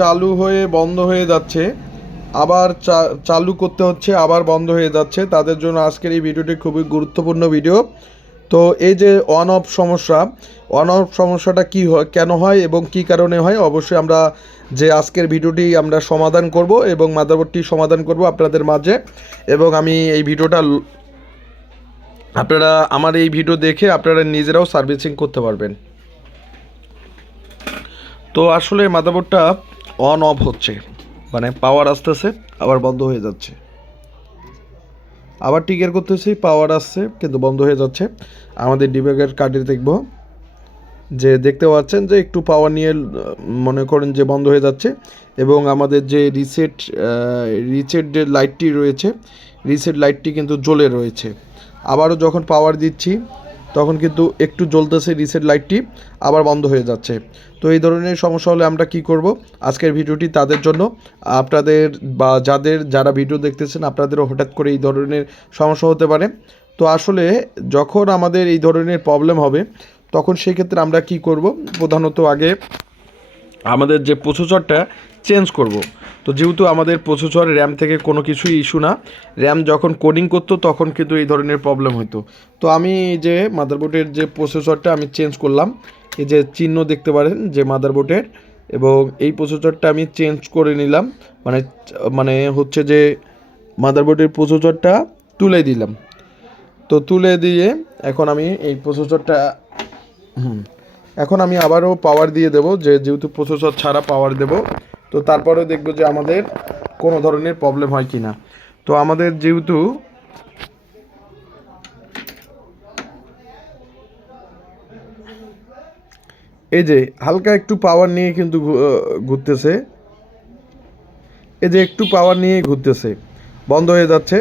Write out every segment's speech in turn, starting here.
চালু হয়ে বন্ধ হয়ে যাচ্ছে। আবার চালু করতে হচ্ছে, আবার বন্ধ হয়ে যাচ্ছে। তাদের জন্য আজকের এই ভিডিওটি খুবই গুরুত্বপূর্ণ ভিডিও। তো এই যে অন অফ সমস্যা অন অফ সমস্যাটা কি হয়, কেন হয় এবং কি কারণে হয়, অবশ্যই আমরা যে আজকের ভিডিওটি আমরা সমাধান করব এবং মাদারবোর্ডটি সমাধান করব আপনাদের মাঝে। এবং আমি এই ভিডিওটা আপনারা আমার এই ভিডিও দেখে আপনারা নিজেরাও সার্ভিসিং করতে পারবেন। তো আসলে মাদারবোর্ডটা অন অফ হচ্ছে। মানে পাওয়ার আসতেছে, আবার বন্ধ হয়ে যাচ্ছে। আবার টিকের করতেছি পাওয়ার আসছে, কিন্তু বন্ধ হয়ে যাচ্ছে। আমাদের ডিবেগের কার্ডে দেখব যে দেখতে পাচ্ছেন যে একটু পাওয়ার নিয়ে মনে করেন যে বন্ধ হয়ে যাচ্ছে এবং আমাদের যে রিসেট রিসেট যে লাইটটি রয়েছে রিসেট লাইটটি কিন্তু জ্বলে রয়েছে। আবারও যখন পাওয়ার দিচ্ছি তখন কিন্তু একটু জ্বলতেছে রিসেট লাইটটি আবার বন্ধ হয়ে যাচ্ছে। তো এই ধরনের সমস্যা হলে আমরা কি করব? আজকের ভিডিওটি তাদের জন্য। আপনাদের বা যাদের যারা ভিডিও দেখতেছেন, আপনাদেরও হঠাৎ করে এই ধরনের সমস্যা হতে পারে। তো আসলে যখন আমাদের এই ধরনের প্রবলেম হবে, তখন সেই ক্ষেত্রে আমরা কি করব? প্রধানত আগে আমাদের যে প্রসেসরটা চেঞ্জ করব। তো যেহেতু আমাদের প্রসেসর র্যাম থেকে কোনো কিছুই ইস্যু না, র্যাম যখন কোডিং করতো তখন কিন্তু এই ধরনের প্রবলেম হতো তো আমি যে মাদারবোর্ডের যে প্রসেসরটা আমি চেঞ্জ করলাম, এই যে চিহ্ন দেখতে পারেন যে মাদারবোর্ডের, এবং এই প্রসেসরটা আমি চেঞ্জ করে নিলাম মানে মানে হচ্ছে যে মাদারবোর্ডের প্রসেসরটা তুলে দিলাম। তো তুলে দিয়ে এখন আমি এই প্রসেসরটা এখন আমি আবারও পাওয়ার দিয়ে দেবো, যে যেহেতু প্রসেসর ছাড়া পাওয়ার দেব তো তারপরেও দেখব যে আমাদের কোনো ধরনের প্রবলেম হয় কি না তো আমাদের যেহেতু এই যে হালকা একটু পাওয়ার নিয়ে কিন্তু ঘুরতেছে। এই যে একটু পাওয়ার নিয়ে ঘুরতেছে। বন্ধ হয়ে যাচ্ছে।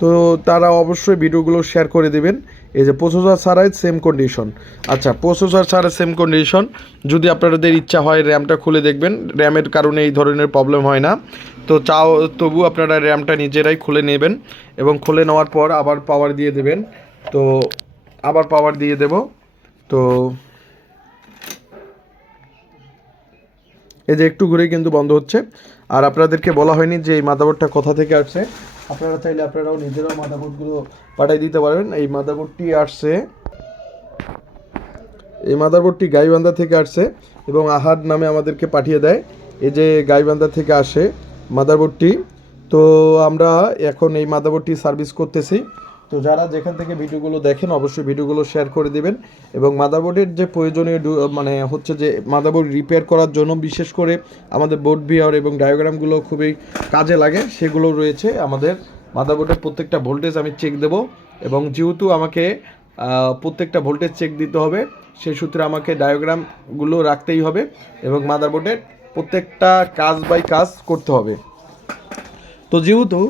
তো তারা অবশ্যই ভিডিওগুলো শেয়ার করে দিবেন। এই যে প্রসেসর ছাড়াই সেম কন্ডিশন আচ্ছা প্রসেসর ছাড়া সেম কন্ডিশন যদি আপনাদের ইচ্ছা হয় র্যামটা খুলে দেখবেন। র্যামের কারণে এই ধরনের প্রবলেম হয় না। তো চাও তবু আপনারা র্যামটা নিজেরাই খুলে নেবেন এবং খুলে নেওয়ার পর আবার পাওয়ার দিয়ে দেবেন। তো আবার পাওয়ার দিয়ে দেব। তো এই যে একটু ঘুরেই কিন্তু বন্ধ হচ্ছে। আর আপনাদেরকে বলা হয়নি যে এই মাদাবোর্ডটা কোথা থেকে আসছে। আপনারা চাইলে আপনারাও নিজেরাও মাদাবোর্ডগুলো পাঠিয়ে দিতে পারবেন। এই মাদাবোর্ডটি আসছে। এই মাদারবোর্ডটি গাইবান্ধা থেকে আসছে এবং আহার নামে আমাদেরকে পাঠিয়ে দেয়। এই যে গাইবান্ধা থেকে আসে মাদারবোর্ডটি। তো আমরা এখন এই মাদারবোর্ডটি সার্ভিস করতেছি। তো যারা যেখান থেকে ভিডিওগুলো দেখেন, অবশ্যই ভিডিওগুলো শেয়ার করে দিবেন। এবং মাদারবোর্ডের যে প্রয়োজনীয় মানে হচ্ছে যে মাদারবোর্ড রিপেয়ার করার জন্য বিশেষ করে আমাদের বোর্ড বিয়ার এবং ডায়াগ্রামগুলো খুবই কাজে লাগে, সেগুলো রয়েছে। আমাদের মাদারবোর্ডের প্রত্যেকটা ভোল্টেজ আমি চেক দেব এবং যেহেতু আমাকে প্রত্যেকটা ভোল্টেজ চেক দিতে হবে, সেই সূত্রে আমাকে ডায়াগ্রামগুলো রাখতেই হবে এবং মাদারবোর্ডের প্রত্যেকটা কাজ বাই কাজ করতে হবে। তো যেহেতু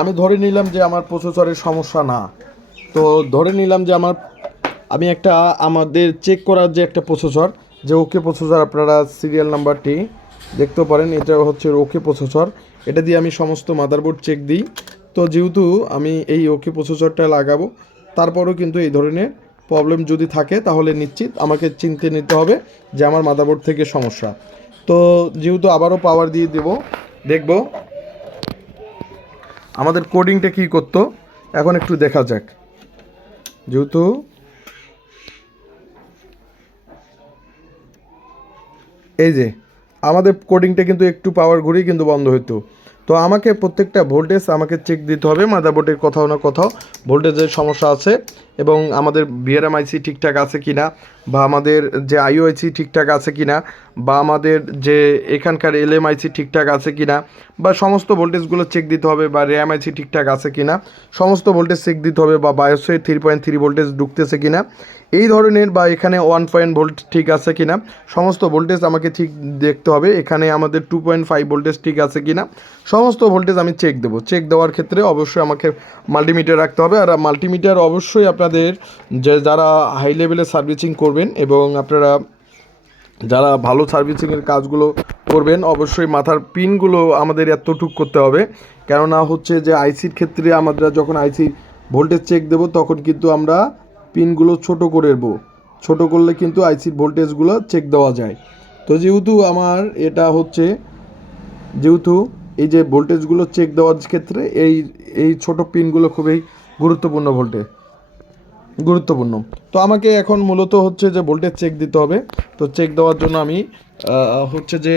আমি ধরে নিলাম যে আমার প্রসেসরের সমস্যা না। তো ধরে নিলাম যে আমার, আমি একটা, আমাদের চেক করার যে একটা প্রসেসর যে ওকে প্রসেসর আপনারা সিরিয়াল নাম্বারটি দেখতে পারেন, এটা হচ্ছে ওকে প্রসেসর এটা দিয়ে আমি সমস্ত মাদারবোর্ড চেক দিই। তো যেহেতু আমি এই ওকে প্রসেসরটা লাগাবো, তারপরেও কিন্তু এই ধরনের প্রবলেম যদি থাকে, তাহলে নিশ্চিত আমাকে চিনতে নিতে হবে যে আমার মাদারবোর্ড থেকে সমস্যা। তো যেহেতু আবারও পাওয়ার দিয়ে দেব, দেখব আমাদের কোডিংটা কি করতো? এখন একটু দেখা যাক। যেহেতু এই যে, আমাদের কোডিংটা কিন্তু একটু পাওয়ার ঘুরেই কিন্তু বন্ধ হতো তো আমাকে প্রত্যেকটা ভোল্টেজ আমাকে চেক দিতে হবে মাদারবোর্ডের কোথাও না কোথাও ভোল্টেজের সমস্যা আছে এবং আমাদের বিআরএম আইসি ঠিকঠাক আছে কি না বা আমাদের যে আইওআইসি ঠিকঠাক আছে কি না বা আমাদের যে এখানকার এলএমআইসি ঠিকঠাক আছে কি না বা সমস্ত ভোল্টেজগুলো চেক দিতে হবে বা র্যাম আইসি ঠিকঠাক আছে কি না সমস্ত ভোল্টেজ চেক দিতে হবে বা বায়োসে থ্রি পয়েন্ট থ্রি ভোল্টেজ ঢুকতেছে কি না এই ধরনের বা এখানে ওয়ান পয়েন্ট ভোল্ট ঠিক আছে কি না সমস্ত ভোল্টেজ আমাকে ঠিক দেখতে হবে, এখানে আমাদের টু পয়েন্ট ফাইভ ভোল্টেজ ঠিক আছে কি না সমস্ত ভোল্টেজ আমি চেক দেবো। চেক দেওয়ার ক্ষেত্রে অবশ্যই আমাকে মাল্টিমিটার রাখতে হবে, আর মাল্টিমিটার অবশ্যই আপনাদের যে যারা হাই লেভেলে সার্ভিসিং করবেন এবং আপনারা যারা ভালো সার্ভিসিংয়ের কাজগুলো করবেন, অবশ্যই মাথার পিনগুলো আমাদের এতটুক করতে হবে। কেননা হচ্ছে যে আইসির ক্ষেত্রে আমরা যখন আইসি ভোল্টেজ চেক দেব, তখন কিন্তু আমরা পিনগুলো ছোট করে দেবো ছোট করলে কিন্তু আইসির ভোল্টেজগুলো চেক দেওয়া যায়। তো যেহেতু আমার এটা হচ্ছে, যেহেতু এই যে ভোল্টেজগুলো চেক দেওয়ার ক্ষেত্রে এই এই ছোট পিনগুলো খুবই গুরুত্বপূর্ণ ভোল্টে, গুরুত্বপূর্ণ। তো আমাকে এখন মূলত হচ্ছে যে ভোল্টেজ চেক দিতে হবে। তো চেক দেওয়ার জন্য আমি হচ্ছে যে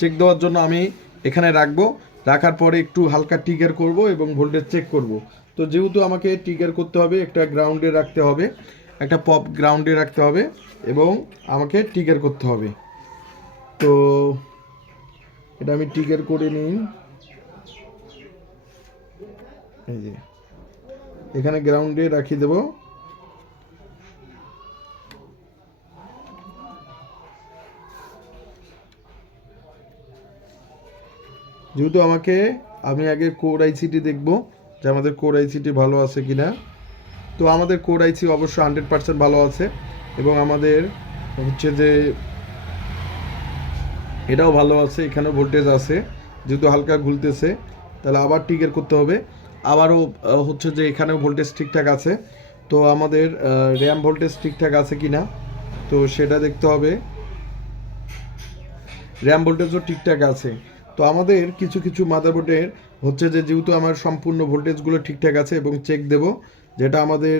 চেক দেওয়ার জন্য আমি এখানে রাখব। রাখার পরে একটু হালকা টিকার করব এবং ভোল্টেজ চেক করব। তো যেহেতু আমাকে টিকার করতে হবে, একটা গ্রাউন্ডে রাখতে হবে, একটা পপ গ্রাউন্ডে রাখতে হবে এবং আমাকে টিকার করতে হবে। তো এটা আমি টিকার করে নিই এই যে, এখানে গ্রাউন্ডে রাখি দেবো। যেহেতু আমাকে আমি আগে কোর আইসিটি দেখব যে আমাদের কোর আইসিটি ভালো আছে কি না তো আমাদের কোর আইসি অবশ্যই হান্ড্রেড পার্সেন্ট ভালো আছে এবং আমাদের হচ্ছে যে এটাও ভালো আছে, এখানেও ভোল্টেজ আছে। যেহেতু হালকা ঘুরতেছে, তাহলে আবার টিকের করতে হবে। আবারও হচ্ছে যে এখানেও ভোল্টেজ ঠিকঠাক আছে। তো আমাদের র্যাম ভোল্টেজ ঠিকঠাক আছে কি না তো সেটা দেখতে হবে। র্যাম ভোল্টেজও ঠিকঠাক আছে। তো আমাদের কিছু কিছু মাদারবোর্ডের হচ্ছে যে যেহেতু আমার সম্পূর্ণ ভোল্টেজগুলো ঠিকঠাক আছে এবং চেক দেব, যেটা আমাদের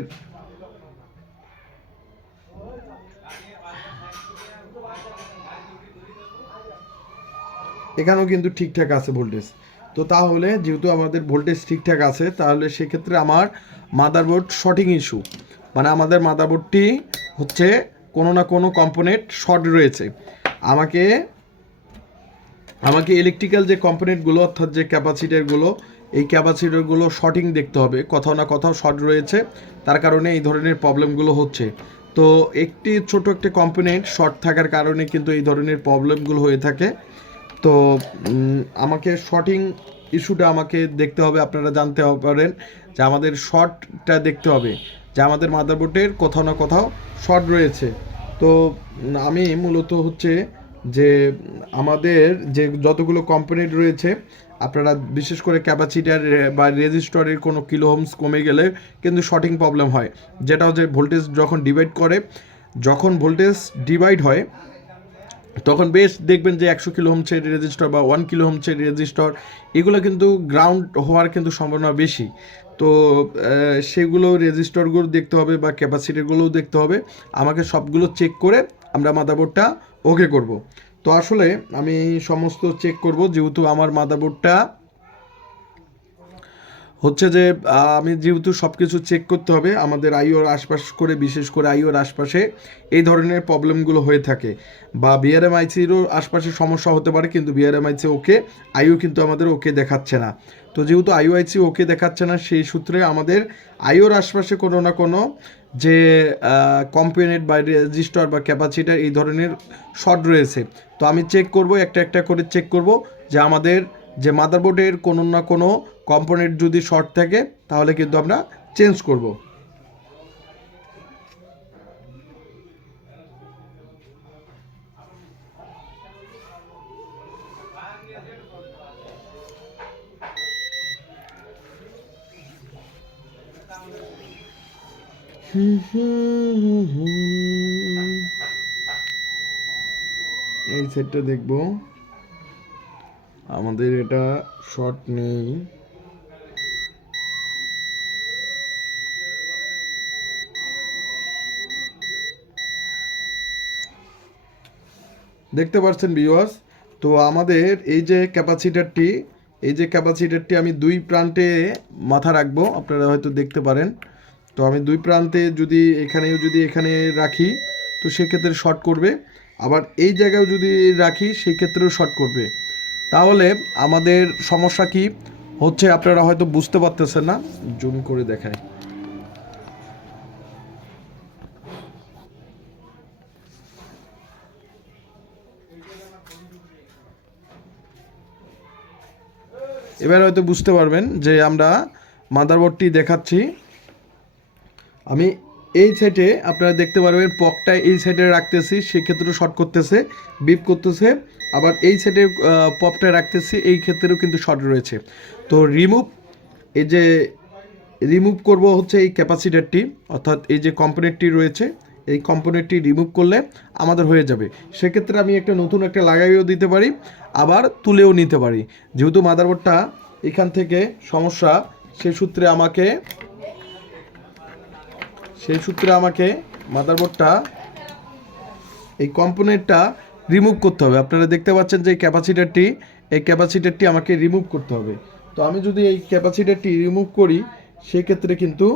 এখানেও কিন্তু ঠিকঠাক আছে ভোল্টেজ তো তাহলে যেহেতু আমাদের ভোল্টেজ ঠিকঠাক আছে, তাহলে সেক্ষেত্রে আমার মাদারবোর্ড শর্টিং ইস্যু মানে আমাদের মাদারবোর্ডটি হচ্ছে কোনো না কোনো কম্পোনেন্ট শর্ট রয়েছে। আমাকে আমাকে ইলেকট্রিক্যাল যে কম্পোনেন্টগুলো অর্থাৎ যে ক্যাপাসিটারগুলো এই ক্যাপাসিটারগুলো শর্টিং দেখতে হবে। কোথাও না কোথাও শর্ট রয়েছে। তার কারণে এই ধরনের প্রবলেমগুলো হচ্ছে। তো একটি ছোট একটি কম্পোনেন্ট শর্ট থাকার কারণে কিন্তু এই ধরনের প্রবলেমগুলো হয়ে থাকে। তো আমাকে শর্টিং ইস্যুটা আমাকে দেখতে হবে। আপনারা জানতে পারেন যে আমাদের শর্টটা দেখতে হবে। যে আমাদের মাদারবোর্ডের কোথাও না কোথাও শর্ট রয়েছে। তো আমি মূলত হচ্ছে যে আমাদের যে যতগুলো কম্পোনেন্ট রয়েছে, আপনারা বিশেষ করে ক্যাপাসিটার বা রেজিস্টরের কোনো কিলো হোমস কমে গেলে কিন্তু শর্টিং প্রবলেম হয়। যেটা হচ্ছে ভোল্টেজ যখন ডিভাইড করে, যখন ভোল্টেজ ডিভাইড হয়, তখন বেশ দেখবেন যে একশো কিলো হোমসের রেজিস্টার বা ওয়ান কিলো হোমসের রেজিস্টার এগুলো কিন্তু গ্রাউন্ড হওয়ার কিন্তু সম্ভাবনা বেশি। তো সেগুলো রেজিস্টারগুলো দেখতে হবে বা ক্যাপাসিটিগুলোও দেখতে হবে। আমাকে সবগুলো চেক করে আমরা মাদারবোর্ডটা ওকে করব। তো আসলে আমি সমস্ত চেক করব, যেহেতু আমার মাদারবোর্ডটা হচ্ছে যে আমি যেহেতু সব কিছু চেক করতে হবে, আমাদের আইওর আশপাশ করে, বিশেষ করে আইওর আশপাশে এই ধরনের প্রবলেমগুলো হয়ে থাকে। বা বিআরএম আইসিরও আশপাশে সমস্যা হতে পারে, কিন্তু বিআরএম আইসি ওকে, আইও কিন্তু আমাদের ওকে দেখাচ্ছে না। তো যেহেতু আইও আইসি ওকে দেখাচ্ছে না, সেই সূত্রে আমাদের আইওর আশপাশে কোনো না কোনো যে কম্পোনেন্ট বা রেজিস্টার বা ক্যাপাসিটার এই ধরনের শর্ট রয়েছে। তো আমি চেক করব, একটা একটা করে চেক করব যে আমাদের যে মাদারবোর্ডের কোনো না কোনো কম্পোনেন্ট যদি শর্ট থাকে, তাহলে কিন্তু আমরা চেঞ্জ করব। এই সেটটা দেখব। আমাদের এটা শর্ট নেই। দেখতে পাচ্ছেন ভিউয়ার্স তো আমাদের এই যে ক্যাপাসিটারটি এই যে ক্যাপাসিটারটি আমি দুই প্রান্তে মাথা রাখব, আপনারা হয়তো দেখতে পারেন। তো আমি দুই প্রান্তে যদি এখানেও যদি এখানে রাখি, তো সেক্ষেত্রে শর্ট করবে। আবার এই জায়গায় যদি রাখি সেই ক্ষেত্রেও শর্ট করবে। তাহলে আমাদের সমস্যা কি? হচ্ছে আপনারা হয়তো বুঝতে পারতেছেন না। জুম করে দেখায় এবার হয়তো বুঝতে পারবেন যে আমরা মাদারবোর্ডটি দেখাচ্ছি। আমি এই সাইডে আপনারা দেখতে পারবেন পকটা এই সাইডে রাখতেছি, সেক্ষেত্রেও শর্ট করতেছে বিপ করতেছে, আবার এই সাইডে পপটা রাখতেছি, এই ক্ষেত্রেও কিন্তু শর্ট রয়েছে। তো রিমুভ এই যে রিমুভ করব হচ্ছে এই ক্যাপাসিটারটি অর্থাৎ এই যে কম্পোনেন্টটি রয়েছে, এই কম্পোনেন্টটি রিমুভ করলে আমাদের হয়ে যাবে। সেক্ষেত্রে আমি একটা নতুন একটা লাগাইও দিতে পারি, আবার তুলেও নিতে পারি। যেহেতু মাদারবোর্ডটা এখান থেকে সমস্যা সেই সূত্রে আমাকে সেই সূত্রে আমাকে মাদারবোর্ডটা এই কম্পোনেন্টটা রিমুভ করতে হবে। আপনারা দেখতে পাচ্ছেন যে ক্যাপাসিটারটি এই ক্যাপাসিটারটি আমাকে রিমুভ করতে হবে। তো আমি যদি এই ক্যাপাসিটারটি রিমুভ করি, সেক্ষেত্রে কিন্তু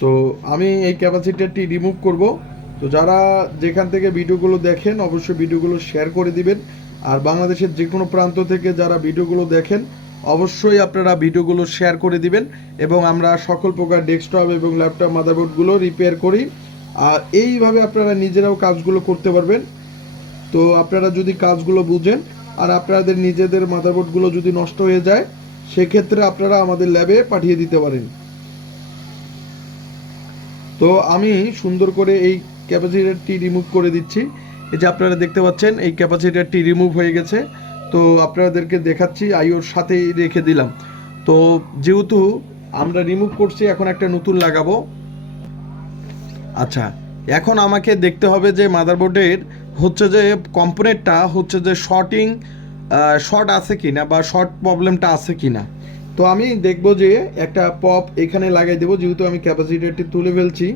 তো আমি এই ক্যাপাসিটারটি রিমুভ করব। তো যারা যেখান থেকে ভিডিওগুলো দেখেন, অবশ্যই ভিডিওগুলো শেয়ার করে দিবেন। আর বাংলাদেশের যে কোনো প্রান্ত থেকে যারা ভিডিওগুলো দেখেন অবশ্যই আপনারা ভিডিওগুলো শেয়ার করে দিবেন এবং আমরা সকল প্রকার ডেস্কটপ এবং ল্যাপটপ মাদারবোর্ডগুলো রিপেয়ার করি। আর এইভাবে আপনারা নিজেরাও কাজগুলো করতে পারবেন। তো আপনারা যদি কাজগুলো বুঝেন আর আপনাদের নিজেদের মাদারবোর্ডগুলো যদি নষ্ট হয়ে যায়, সেক্ষেত্রে আপনারা আমাদের ল্যাবে পাঠিয়ে দিতে পারেন। তো আমি সুন্দর করে এই ক্যাপাসিটারটি রিমুভ করে দিচ্ছি। এই যে আপনারা দেখতে পাচ্ছেন, এই ক্যাপাসিটারটি রিমুভ হয়ে গেছে। তো আপনাদেরকে দেখাচ্ছি, আইওর সাথেই রেখে দিলাম। তো যেহেতু আমরা রিমুভ করছি, এখন একটা নতুন লাগাবো। আচ্ছা এখন আমাকে দেখতে হবে যে মাদারবোর্ডের হচ্ছে যে কম্পোনেন্টটা হচ্ছে যে শর্টিং শর্ট আছে কি না বা শর্ট প্রবলেমটা আছে কি না তো আমি দেখব যে একটা পপ এখানে লাগাই দেবো, যেহেতু আমি ক্যাপাসিটারটি তুলে ফেলছি।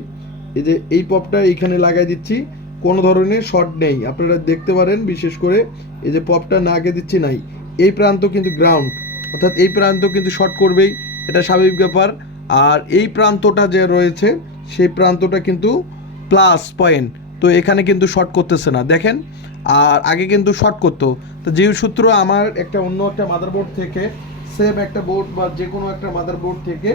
এই যে এই পপটা এখানে লাগাই দিচ্ছি। কোনো ধরনের শর্ট নেই। আপনারা দেখতে পারেন, বিশেষ করে এই যে পপটা না আগে দিচ্ছি নাই। এই প্রান্ত কিন্তু গ্রাউন্ড অর্থাৎ এই প্রান্ত কিন্তু শর্ট করবেই, এটা স্বাভাবিক ব্যাপার। আর এই প্রান্তটা যে রয়েছে, সেই প্রান্তটা কিন্তু প্লাস পয়েন্ট তো এখানে কিন্তু শর্ট করতেছে না, দেখেন। আর আগে কিন্তু শর্ট করতো। তো যে সূত্র আমার একটা অন্য একটা মাদারবোর্ড থেকে সেম একটা বোর্ড বা যে কোনো একটা মাদারবোর্ড থেকে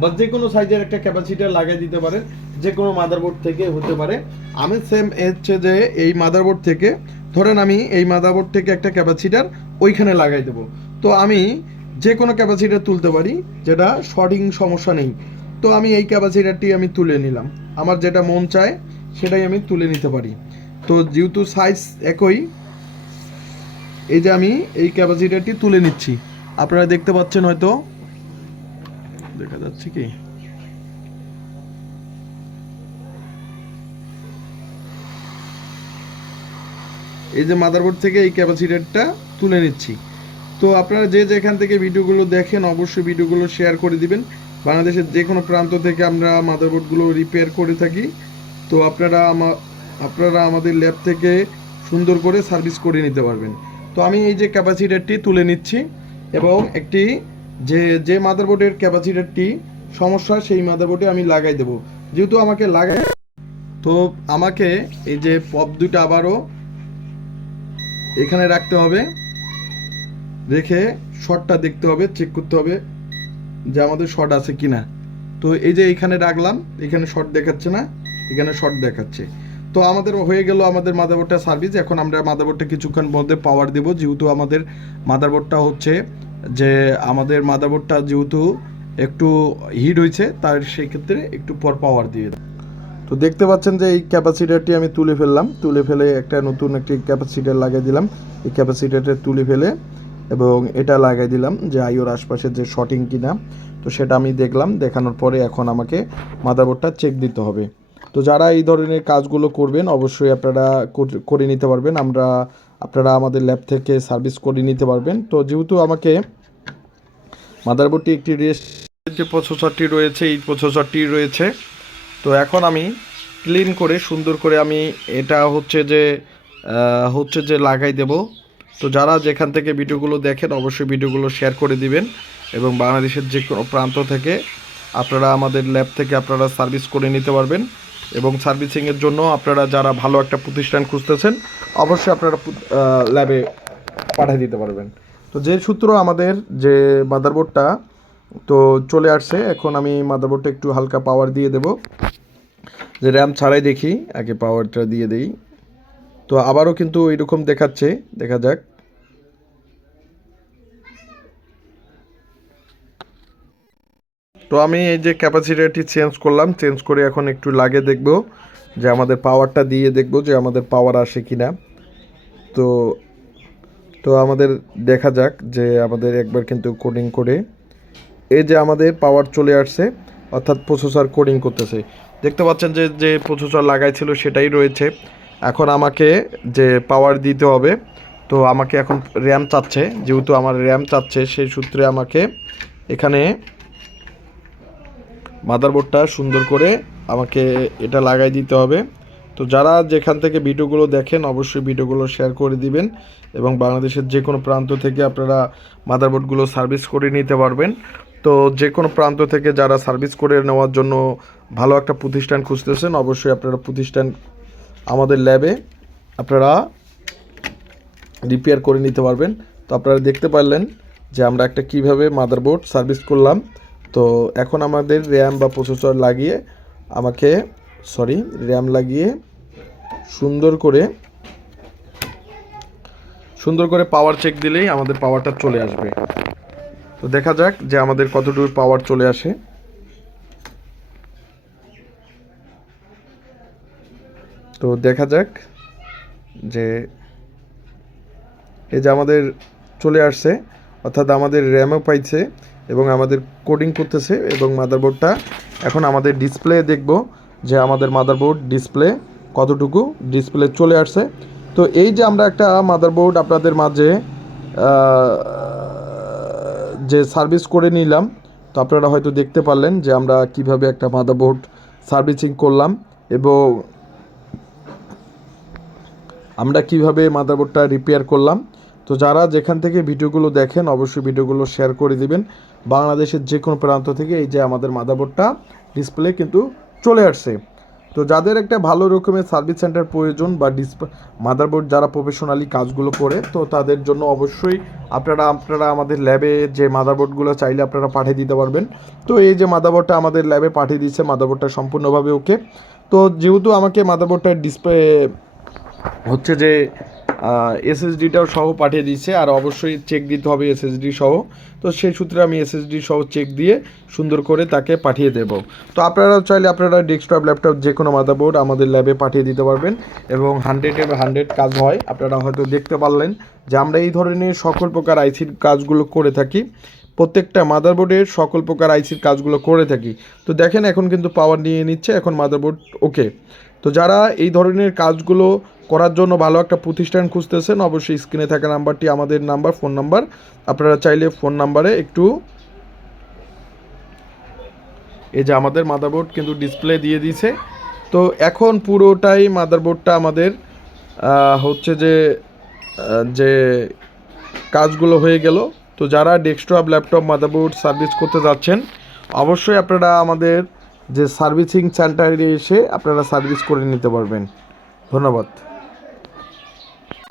বা যে কোনো সাইজের একটা ক্যাপাসিটার লাগাই দিতে পারেন যে কোনো মাদারবোর্ড থেকে হতে পারে। আমি সেম হচ্ছে যে এই মাদারবোর্ড থেকে, ধরেন আমি এই মাদারবোর্ড থেকে একটা ক্যাপাসিটার ওইখানে লাগাই দেবো। তো আমি যে কোনো ক্যাপাসিটার তুলতে পারি, যেটা শর্টিং সমস্যা নেই। তো আমি এই ক্যাপাসিটারটি আমি তুলে নিলাম। আমার যেটা মন চায়, সেটাই আমি তুলে নিতে পারি। তো যেহেতু সাইজ একই, এই যে আমি এই ক্যাপাসিটারটি তুলে নিচ্ছি। আপনারা দেখতে পাচ্ছেন হয়তো দেখা যাচ্ছে কি? এই যে মাদারবোর্ড থেকে এই ক্যাপাসিটারটা তুলে নিচ্ছি। তো আপনারা যে যেখান থেকে ভিডিওগুলো দেখেন, অবশ্যই ভিডিওগুলো শেয়ার করে দিবেন। বাংলাদেশের যে কোনো প্রান্ত থেকে আমরা মাদারবোর্ডগুলো রিপেয়ার করে থাকি। তো আপনারা আমা, আপনারা আমাদের ল্যাব থেকে সুন্দর করে সার্ভিস করে নিতে পারবেন। তো আমি এই যে ক্যাপাসিটারটি তুলে নিচ্ছি এবং একটি যে যে মাদারবোর্ডের ক্যাপাসিটারটি সমস্যা, সেই মাদারবোর্ডে আমি লাগাই দেব। যেহেতু আমাকে লাগাই তো আমাকে এই যে পপ দুইটা আবারও এখানে রাখতে হবে। রেখে শর্টটা দেখতে হবে চেক করতে হবে যে আমাদের শর্ট আছে কি না তো এই যে এখানে রাখলাম, এখানে শর্ট দেখাচ্ছে না, এখানে শর্ট দেখাচ্ছে। তো আমাদের হয়ে গেল আমাদের মাদারবোর্ডটা সার্ভিস এখন আমরা মাদারবোর্ডটা কিছুক্ষণ মধ্যে পাওয়ার দেব, যেহেতু আমাদের মাদারবোর্ডটা হচ্ছে যে আমাদের মাদারবোর্ডটা যেহেতু একটু হিট হয়েছে, তার সেই ক্ষেত্রে একটু পর পাওয়ার দিয়ে। তো দেখতে পাচ্ছেন যে এই ক্যাপাসিটারটি আমি তুলে ফেললাম। তুলে ফেলে একটা নতুন একটি ক্যাপাসিটার লাগিয়ে দিলাম। এই ক্যাপাসিটারটা তুলে ফেলে এবং এটা লাগাই দিলাম যে আইওর আশপাশে যে শর্টিং কিনা, তো সেটা আমি দেখলাম। দেখানোর পরে এখন আমাকে মাদারবোর্ডটা চেক দিতে হবে। তো যারা এই ধরনের কাজগুলো করবেন, অবশ্যই আপনারা করে নিতে পারবেন। আমরা আপনারা আমাদের ল্যাব থেকে সার্ভিস করে নিতে পারবেন। তো যেহেতু আমাকে মাদারবোর্ডটি একটি রেস্ট যে প্রসেসরটি রয়েছে, এই প্রসেসরটি রয়েছে, তো এখন আমি ক্লিন করে, সুন্দর করে আমি এটা হচ্ছে যে হচ্ছে যে লাগাই দেব। তো যারা যেখান থেকে ভিডিওগুলো দেখেন, অবশ্যই ভিডিওগুলো শেয়ার করে দিবেন এবং বাংলাদেশের যে কোনো প্রান্ত থেকে আপনারা আমাদের ল্যাব থেকে আপনারা সার্ভিস করে নিতে পারবেন। এবং সার্ভিসিংয়ের জন্য আপনারা যারা ভালো একটা প্রতিষ্ঠান খুঁজতেছেন, অবশ্যই আপনারা ল্যাবে পাঠিয়ে দিতে পারবেন। তো যে সূত্র আমাদের যে মাদারবোর্ডটা তো চলে আসছে। এখন আমি মাদারবোর্ডটা একটু হালকা পাওয়ার দিয়ে দেব। যে র্যাম ছাড়াই দেখি, আগে পাওয়ারটা দিয়ে দেই। তো আবারও কিন্তু এরকম দেখাচ্ছে। দেখা যাক। তো আমি এই যে ক্যাপাসিটারটি চেঞ্জ করলাম চেঞ্জ করে এখন একটু লাগে দেখব যে আমাদের পাওয়ারটা দিয়ে দেখব যে আমাদের পাওয়ার আসে কি না তো তো আমাদের দেখা যাক যে আমাদের একবার কিন্তু কোডিং করে এই যে আমাদের পাওয়ার চলে আসছে, অর্থাৎ প্রসেসর কোডিং করতেছে। দেখতে পাচ্ছেন যে যে প্রসেসর লাগাইছিল সেটাই রয়েছে। এখন আমাকে যে পাওয়ার দিতে হবে, তো আমাকে এখন র্যাম চাচ্ছে। যেহেতু আমার র্যাম চাচ্ছে, সেই সূত্রে আমাকে এখানে মাদারবোর্ডটা সুন্দর করে আমাকে এটা লাগাই দিতে হবে। তো যারা যেখান থেকে ভিডিওগুলো দেখেন, অবশ্যই ভিডিওগুলো শেয়ার করে দিবেন এবং বাংলাদেশের যে কোনো প্রান্ত থেকে আপনারা মাদারবোর্ডগুলো সার্ভিস করে নিতে পারবেন। তো যে কোনো প্রান্ত থেকে যারা সার্ভিস করে নেওয়ার জন্য ভালো একটা প্রতিষ্ঠান খুঁজতেছেন, অবশ্যই আপনারা প্রতিষ্ঠান আমাদের ল্যাবে আপনারা রিপেয়ার করে নিতে পারবেন। তো আপনারা দেখতে পারলেন যে আমরা একটা কীভাবে মাদারবোর্ড সার্ভিস করলাম। তো এখন আমাদের র্যাম বা প্রসেসর লাগিয়ে আমাকে, সরি, র্যাম লাগিয়ে সুন্দর করে সুন্দর করে পাওয়ার চেক দিলেই আমাদের পাওয়ারটা চলে আসবে। তো দেখা যাক যে আমাদের কতটুকু পাওয়ার চলে আসে। তো দেখা যাক যে এই যে আমাদের চলে আসছে, অর্থাৎ আমাদের র্যামও পাইছে। এবং আমাদের কোডিং করতেছে এবং মাদারবোর্ডটা এখন আমাদের ডিসপ্লে দেখব যে আমাদের মাদারবোর্ড ডিসপ্লে কতটুকু ডিসপ্লে চলে আসছে। তো এই যে আমরা একটা মাদারবোর্ড আপনাদের মাঝে যে সার্ভিস করে নিলাম, তো আপনারা হয়তো দেখতে পারলেন যে আমরা কীভাবে একটা মাদারবোর্ড সার্ভিসিং করলাম এবং আমরা কীভাবে মাদারবোর্ডটা রিপেয়ার করলাম। তো যারা যেখান থেকে ভিডিওগুলো দেখেন, অবশ্যই ভিডিওগুলো শেয়ার করে দিবেন। বাংলাদেশের যে কোনো প্রান্ত থেকে এই যে আমাদের মাদারবোর্ডটা ডিসপ্লে কিন্তু চলে আসছে। তো যাদের একটা ভালো রকমের সার্ভিস সেন্টার প্রয়োজন বা ডিসপ্লে মাদারবোর্ড যারা প্রফেশনালি কাজগুলো করে, তো তাদের জন্য অবশ্যই আপনারা আপনারা আমাদের ল্যাবে যে মাদারবোর্ডগুলো চাইলে আপনারা পাঠিয়ে দিতে পারবেন। তো এই যে মাদারবোর্ডটা আমাদের ল্যাবে পাঠিয়ে দিচ্ছে মাদারবোর্ডটা সম্পূর্ণভাবে ওকে তো যেহেতু আমাকে মাদারবোর্ডটার ডিসপ্লে হচ্ছে যে এসএসডিটাও সহ পাঠিয়ে দিচ্ছে আর অবশ্যই চেক দিতে হবে এসএসডি সহ। তো সেই সূত্রে আমি এসএসডি সহ চেক দিয়ে সুন্দর করে তাকে পাঠিয়ে দেব। তো আপনারা চাইলে আপনারা ডেস্কটপ ল্যাপটপ যে কোনো মাদারবোর্ড আমাদের ল্যাবে পাঠিয়ে দিতে পারবেন, এবং হান্ড্রেডের হান্ড্রেড কাজ হয়। আপনারা হয়তো দেখতে পারলেন যে আমরা এই ধরনের সকল প্রকার আইসির কাজগুলো করে থাকি। প্রত্যেকটা মাদারবোর্ডের সকল প্রকার আইসির কাজগুলো করে থাকি। তো দেখেন এখন কিন্তু পাওয়ার নিয়ে নিচ্ছে, এখন মাদারবোর্ড ওকে তো যারা এই ধরনের কাজগুলো করার জন্য ভালো একটা প্রতিষ্ঠান খুঁজতেছেন, অবশ্যই স্ক্রিনে থাকা নাম্বারটি আমাদের নাম্বার, ফোন নাম্বার। আপনারা চাইলে ফোন নাম্বারে একটু এই যে আমাদের মাদারবোর্ড কিন্তু ডিসপ্লে দিয়ে দিয়েছে। তো এখন পুরোটাই মাদারবোর্ডটা আমাদের হচ্ছে যে যে কাজগুলো হয়ে গেল। তো যারা ডেস্কটপ, ল্যাপটপ, মাদারবোর্ড সার্ভিস করতে যাচ্ছেন, অবশ্যই আপনারা আমাদের যে সার্ভিসিং সেন্টারে এসে আপনারা সার্ভিস করে নিতে পারবেন। ধন্যবাদ।